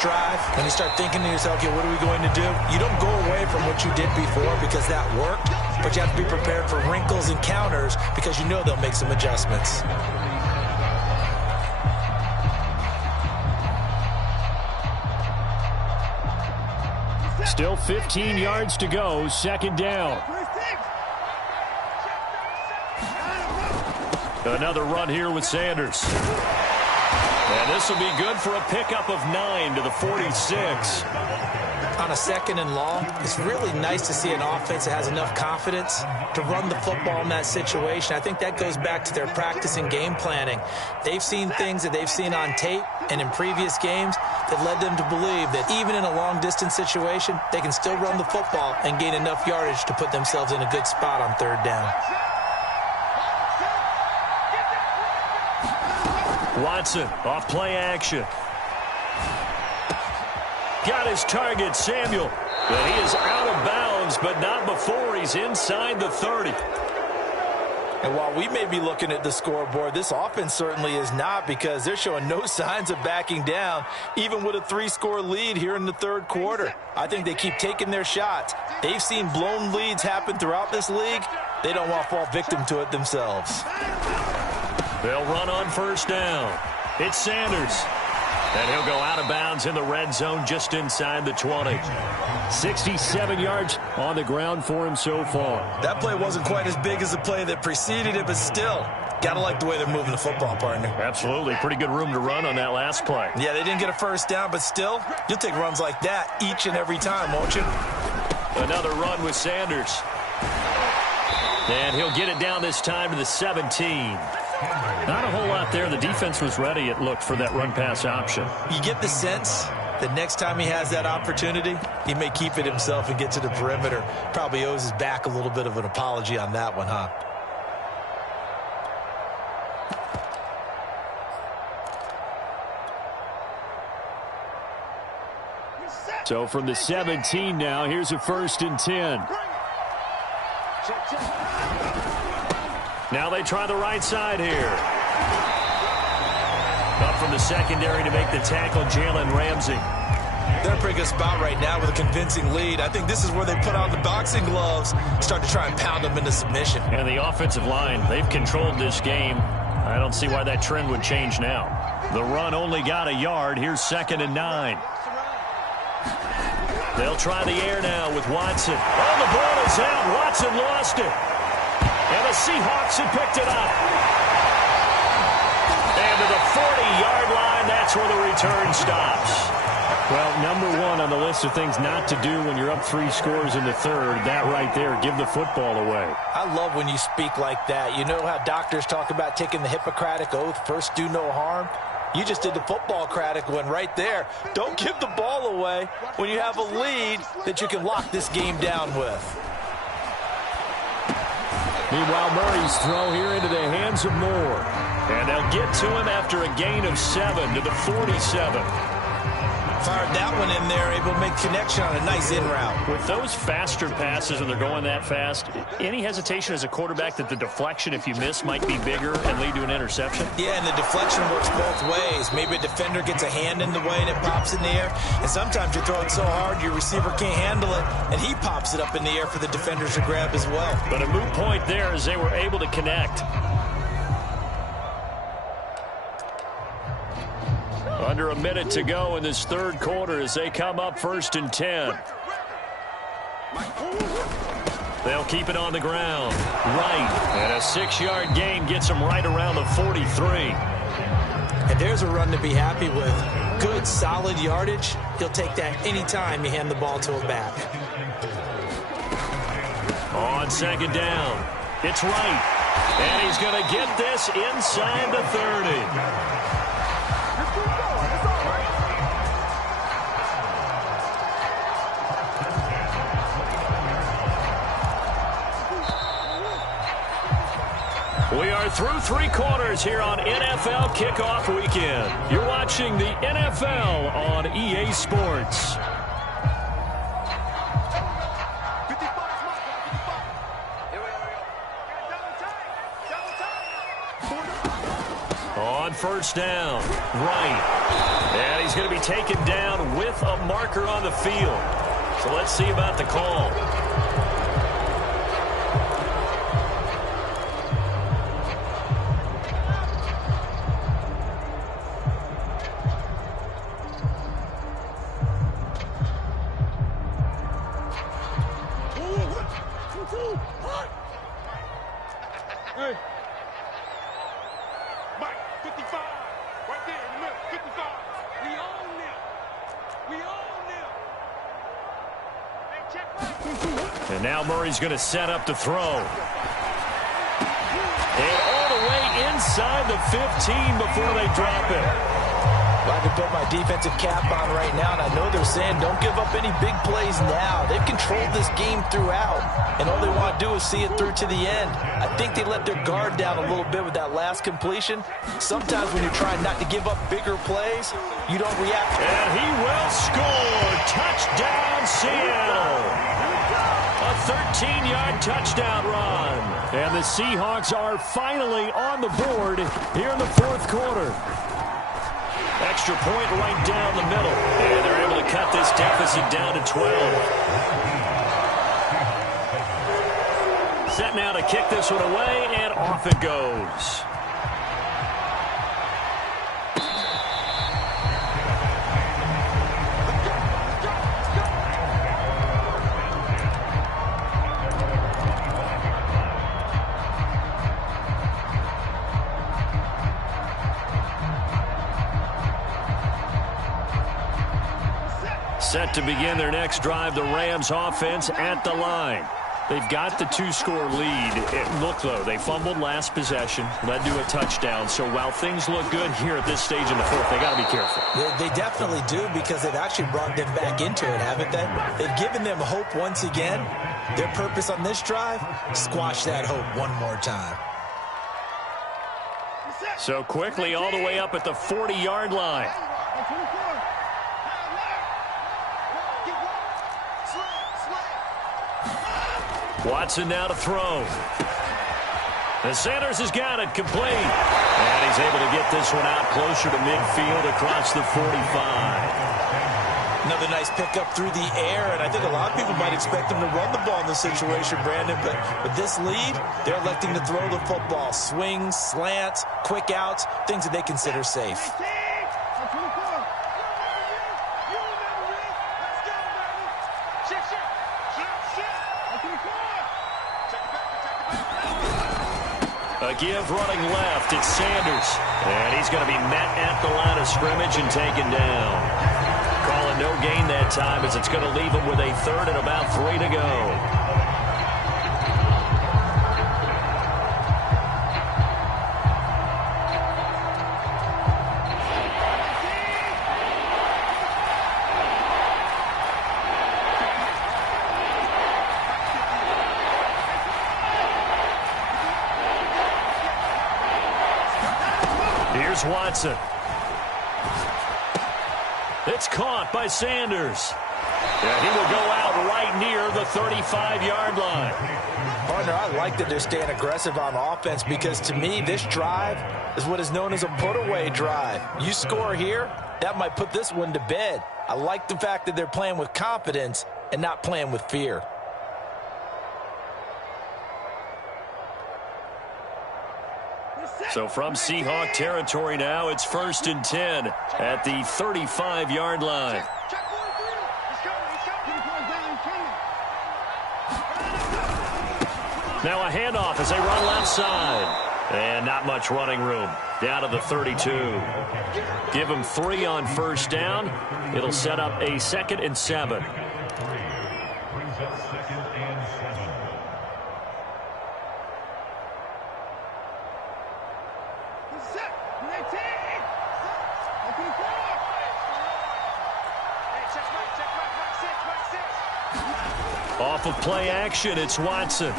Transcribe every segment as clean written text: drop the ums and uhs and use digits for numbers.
drive, when you start thinking to yourself, okay, what are we going to do? You don't go away from what you did before because that worked, but you have to be prepared for wrinkles and counters because you know they'll make some adjustments. Still 15 yards to go, second down. Another run here with Sanders. And this will be good for a pickup of 9 to the 46. On a second and long, it's really nice to see an offense that has enough confidence to run the football in that situation. I think that goes back to their practice and game planning. They've seen things that they've seen on tape and in previous games that led them to believe that even in a long-distance situation, they can still run the football and gain enough yardage to put themselves in a good spot on third down. Watson off play action. Got his target, Samuel. But he is out of bounds, but not before he's inside the 30. And while we may be looking at the scoreboard, this offense certainly is not, because they're showing no signs of backing down, even with a 3-score lead here in the third quarter. I think they keep taking their shots. They've seen blown leads happen throughout this league. They don't want to fall victim to it themselves. They'll run on first down. It's Sanders. And he'll go out of bounds in the red zone just inside the 20. 67 yards on the ground for him so far. That play wasn't quite as big as the play that preceded it, but still, got to like the way they're moving the football, partner. Absolutely. Pretty good room to run on that last play. Yeah, they didn't get a first down, but still, you'll take runs like that each and every time, won't you? Another run with Sanders. And he'll get it down this time to the 17. Not a whole lot there. The defense was ready, it looked, for that run-pass option. You get the sense that next time he has that opportunity, he may keep it himself and get to the perimeter. Probably owes his back a little bit of an apology on that one, huh? So from the 17 now, here's a 1st and 10. Now they try the right side here. Up from the secondary to make the tackle, Jalen Ramsey. They're in a pretty good spot right now with a convincing lead. I think this is where they put on the boxing gloves, start to try and pound them into submission. And the offensive line, they've controlled this game. I don't see why that trend would change now. The run only got a yard. Here's 2nd and 9. They'll try the air now with Watson. Oh, the ball is out. Watson lost it. And the Seahawks have picked it up. And to the 40-yard line, that's where the return stops. Well, number one on the list of things not to do when you're up 3 scores in the third, that right there, give the football away. I love when you speak like that. You know how doctors talk about taking the Hippocratic Oath, first do no harm? You just did the football-cratic one right there. Don't give the ball away when you have a lead that you can lock this game down with. Meanwhile, Murray's throw here into the hands of Moore. And they'll get to him after a gain of 7 to the 47. Fired that one in there, able to make connection on a nice in route. With those faster passes, when they're going that fast, any hesitation as a quarterback that the deflection, if you miss, might be bigger and lead to an interception? Yeah, and the deflection works both ways. Maybe a defender gets a hand in the way and it pops in the air. And sometimes you throw it so hard your receiver can't handle it, and he pops it up in the air for the defenders to grab as well. But a moot point there as they were able to connect. Under a minute to go in this third quarter as they come up 1st and 10. They'll keep it on the ground. Right. And a 6-yard gain gets them right around the 43. And there's a run to be happy with. Good, solid yardage. He'll take that anytime you hand the ball to him back. On 2nd down, it's Wright. And he's going to get this inside the 30. We are through 3 quarters here on NFL Kickoff Weekend. You're watching the NFL on EA Sports. On first down. Right. And he's going to be taken down with a marker on the field. So let's see about the call. Hey. Mike, 55. Right there in the middle. 55. We own them. We own them. Hey, check Mike. And now Murray's going to set up to throw. And all the way inside the 15 before they drop it. Well, I can put my defensive cap on right now, and I know they're saying don't give up any big plays now. They've controlled this game throughout, and all they want to do is see it through to the end. I think they let their guard down a little bit with that last completion. Sometimes when you're trying not to give up bigger plays, you don't react. And he will score. Touchdown, Seattle. A 13-yard touchdown run. And the Seahawks are finally on the board here in the fourth quarter. Extra point right down the middle. And they're able to cut this deficit down to 12. Set now to kick this one away, and off it goes. Set to begin their next drive, the Rams offense at the line. They've got the two-score lead. Look, though, they fumbled last possession, led to a touchdown. So while things look good here at this stage in the fourth, they got to be careful. They definitely do, because they've actually brought them back into it, haven't they? They've given them hope once again. Their purpose on this drive, squash that hope one more time. So quickly all the way up at the 40-yard line. Watson now to throw. And Sanders has got it complete. And he's able to get this one out closer to midfield across the 45. Another nice pickup through the air, and I think a lot of people might expect them to run the ball in this situation, Brandon, but with this lead, they're electing to throw the football. Swings, slants, quick outs, things that they consider safe. A give running left, it's Sanders. And he's going to be met at the line of scrimmage and taken down. Calling no gain that time, as it's going to leave him with a third and about 3 to go. Here's Watson. It's caught by Sanders. And he will go out right near the 35-yard line. Partner, I like that they're staying aggressive on offense, because to me, this drive is what is known as a put-away drive. You score here, that might put this one to bed. I like the fact that they're playing with confidence and not playing with fear. So from Seahawk territory now, it's 1st and 10 at the 35-yard line. Now a handoff as they run left side. And not much running room. Down to the 32. Give them 3 on first down. It'll set up a 2nd and 7. Off of play action, it's Watson.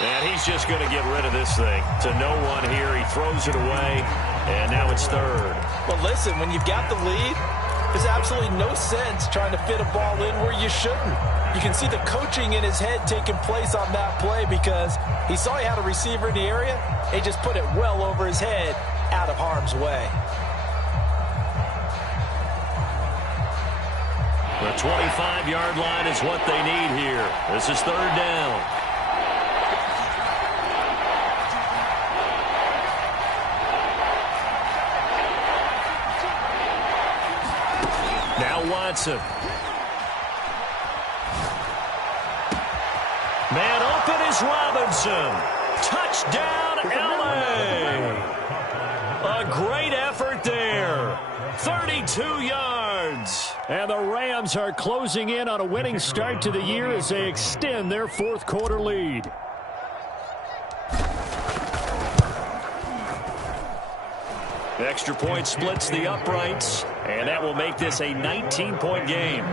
And he's just going to get rid of this thing to no one here. He throws it away, and now it's 3rd. Well, listen, when you've got the lead, There's absolutely no sense trying to fit a ball in where you shouldn't. You can see the coaching in his head taking place on that play because he saw he had a receiver in the area. He just put it well over his head out of harm's way. The 25-yard line is what they need here. This is third down. Now Watson. Man open is Robinson. Touchdown, LA. A great effort there. 32 yards. And the Rams are closing in on a winning start to the year as they extend their fourth quarter lead. Extra point splits the uprights, and that will make this a 19-point game.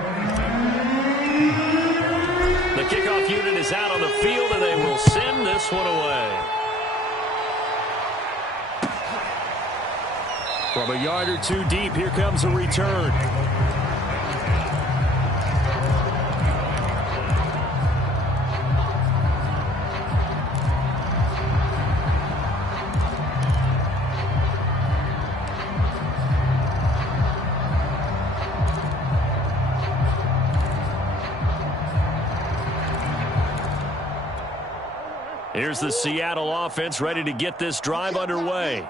The kickoff unit is out on the field, and they will send this one away. From a yard or two deep, here comes a return. Here's the Seattle offense ready to get this drive underway.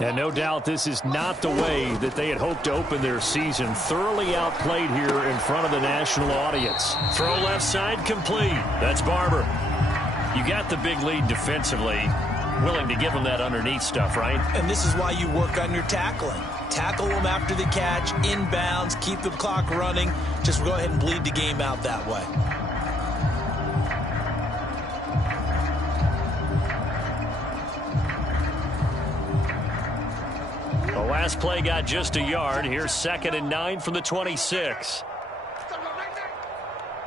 And no doubt this is not the way that they had hoped to open their season. Thoroughly outplayed here in front of the national audience. Throw left side complete. That's Barber. You got the big lead defensively. Willing to give them that underneath stuff, right? And this is why you work on your tackling. Tackle them after the catch, inbounds, keep the clock running. Just go ahead and bleed the game out that way. The last play got just a yard. Here's 2nd and 9 from the 26.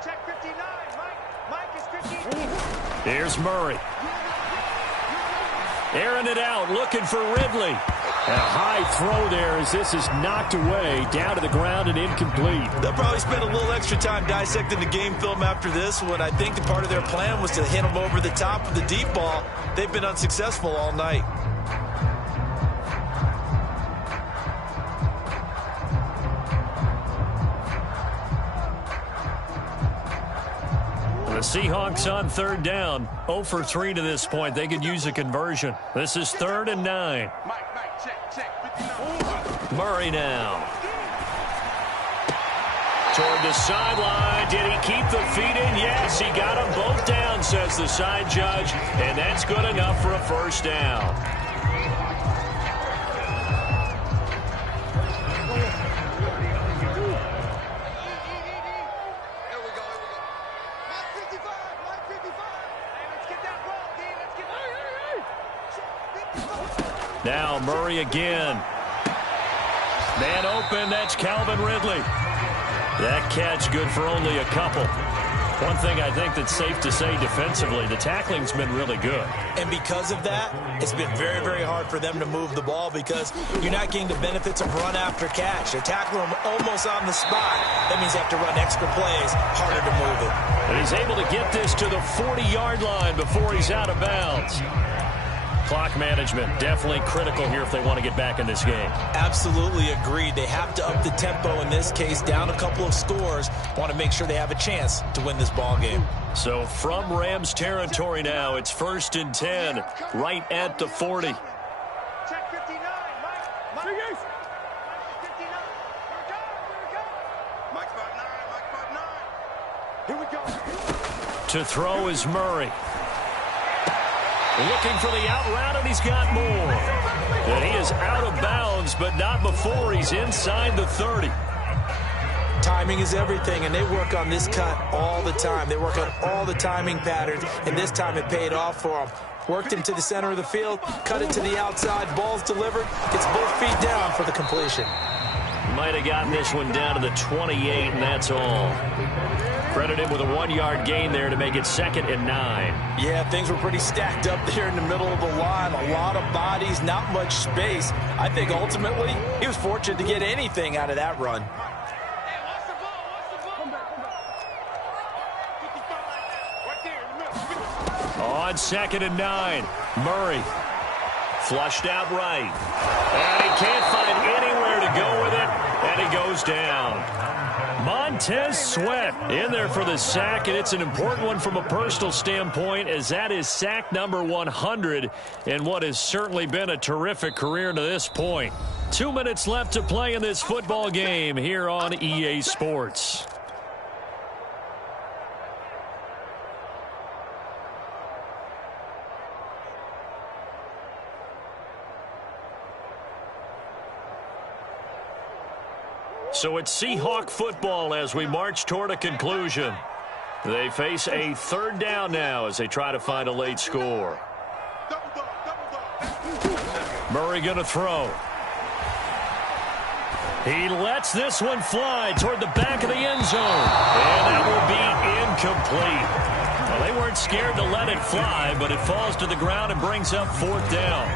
Check 59. Mike is 15. Here's Murray. Airing it out, looking for Ridley. And a high throw there as this is knocked away, down to the ground and incomplete. They'll probably spend a little extra time dissecting the game film after this one. I think the part of their plan was to hit them over the top of the deep ball. They've been unsuccessful all night. The Seahawks on third down. 0 for 3 to this point. They could use a conversion. This is 3rd and 9. Mike, check 59. Murray now. Toward the sideline. Did he keep the feet in? Yes, he got them both down, says the side judge. And that's good enough for a first down. Now Murray again. Man open, that's Calvin Ridley. That catch good for only a couple. One thing I think that's safe to say defensively, the tackling's been really good. And because of that, it's been very, very hard for them to move the ball because you're not getting the benefits of run after catch. They're tackling them almost on the spot. That means they have to run extra plays, harder to move it. And he's able to get this to the 40-yard line before he's out of bounds. Clock management definitely critical here if they want to get back in this game. Absolutely agreed. They have to up the tempo in this case, down a couple of scores. Want to make sure they have a chance to win this ball game. So from Rams territory now, it's 1st and 10, right at the 40. Check 59. Mike is 59. Here we go. Mike's about 9. Here we go. To throw is Murray. Looking for the out route, and he's got more. And he is out of bounds, but not before he's inside the 30. Timing is everything, and they work on this cut all the time. They work on all the timing patterns, and this time it paid off for them. Worked him to the center of the field, cut it to the outside, ball's delivered, gets both feet down for the completion. Might have gotten this one down to the 28, and that's all. Credit him with a 1-yard gain there to make it 2nd and 9. Yeah, things were pretty stacked up there in the middle of the line. A lot of bodies, not much space. I think ultimately he was fortunate to get anything out of that run. On 2nd and 9, Murray. Flushed out right. And he can't find anywhere to go with it, and he goes down. Montez Sweat in there for the sack, and it's an important one from a personal standpoint, as that is sack number 100 in what has certainly been a terrific career to this point. 2 minutes left to play in this football game here on EA Sports. So it's Seahawk football as we march toward a conclusion. They face a 3rd down now as they try to find a late score. Murray going to throw. He lets this one fly toward the back of the end zone. And that will be incomplete. Well, they weren't scared to let it fly, but it falls to the ground and brings up 4th down.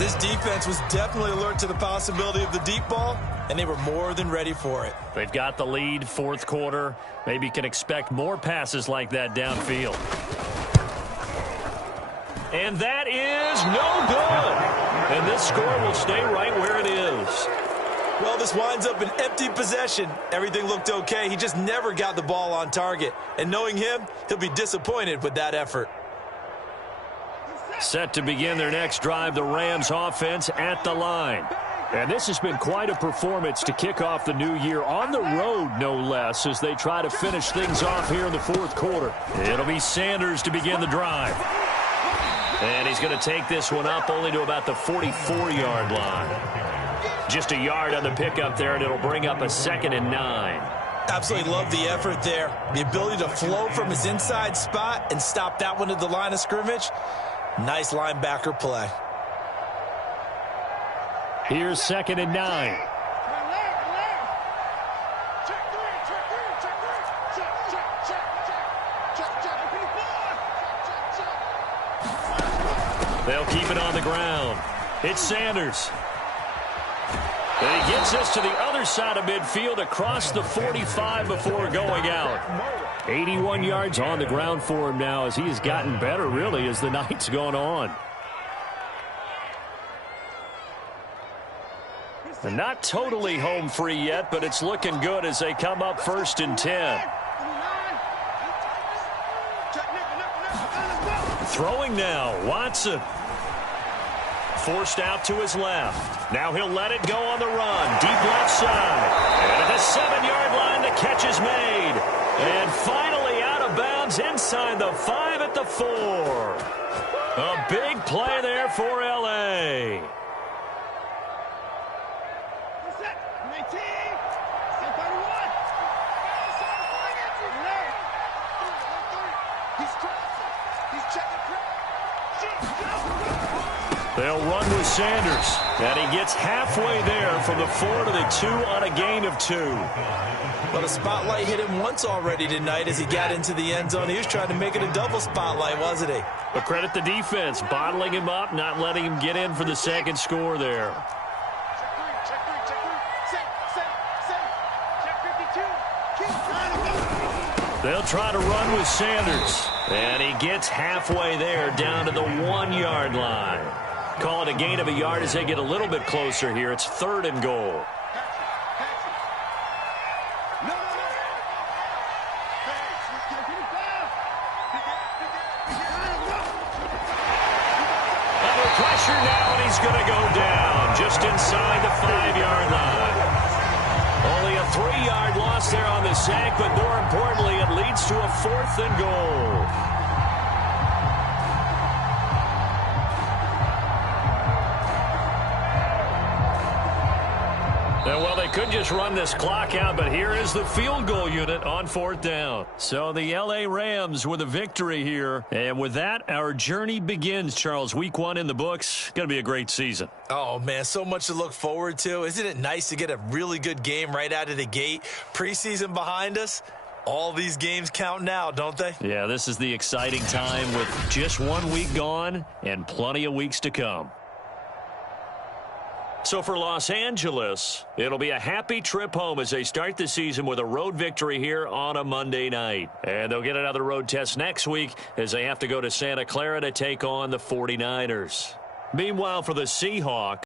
This defense was definitely alert to the possibility of the deep ball, and they were more than ready for it. They've got the lead, 4th quarter. Maybe you can expect more passes like that downfield. And that is no good. And this score will stay right where it is. Well, this winds up an empty possession. Everything looked okay. He just never got the ball on target. And knowing him, he'll be disappointed with that effort. Set to begin their next drive, the Rams offense at the line. And this has been quite a performance to kick off the new year on the road, no less, as they try to finish things off here in the 4th quarter. It'll be Sanders to begin the drive. And he's going to take this one up only to about the 44-yard line. Just a yard on the pickup there, and it'll bring up a 2nd and 9. Absolutely love the effort there. The ability to flow from his inside spot and stop that one at the line of scrimmage. Nice linebacker play. Here's 2nd and 9. They'll keep it on the ground. It's Sanders. And he gets us to the other side of midfield across the 45 before going out. 81 yards on the ground for him now as he has gotten better, really, as the night's gone on. And not totally home free yet, but it's looking good as they come up 1st and 10. Throwing now, Watson. Forced out to his left. Now he'll let it go on the run. Deep left side. And at the 7-yard line, the catch is made. And finally out of bounds inside the 5 at the 4. A big play there for L.A. They'll run with Sanders. And he gets halfway there from the 4 to the 2 on a gain of 2. Well, the spotlight hit him once already tonight as he got into the end zone. He was trying to make it a double spotlight, wasn't he? But credit the defense, bottling him up, not letting him get in for the 2nd score there. They'll try to run with Sanders. And he gets halfway there down to the 1-yard line. Call it a gain of a yard as they get a little bit closer here. It's 3rd and goal. Under pressure now, and he's going to go down just inside the 5-yard line. Only a 3-yard loss there on the sack, but more importantly, it leads to a 4th and goal. And well, they could just run this clock out, but here is the field goal unit on 4th down. So the L.A. Rams with a victory here. And with that, our journey begins, Charles. Week 1 in the books. Going to be a great season. Oh, man, so much to look forward to. Isn't it nice to get a really good game right out of the gate? Preseason behind us. All these games count now, don't they? Yeah, this is the exciting time with just 1 week gone and plenty of weeks to come. So for Los Angeles, it'll be a happy trip home as they start the season with a road victory here on a Monday night. And they'll get another road test next week as they have to go to Santa Clara to take on the 49ers. Meanwhile, for the Seahawks,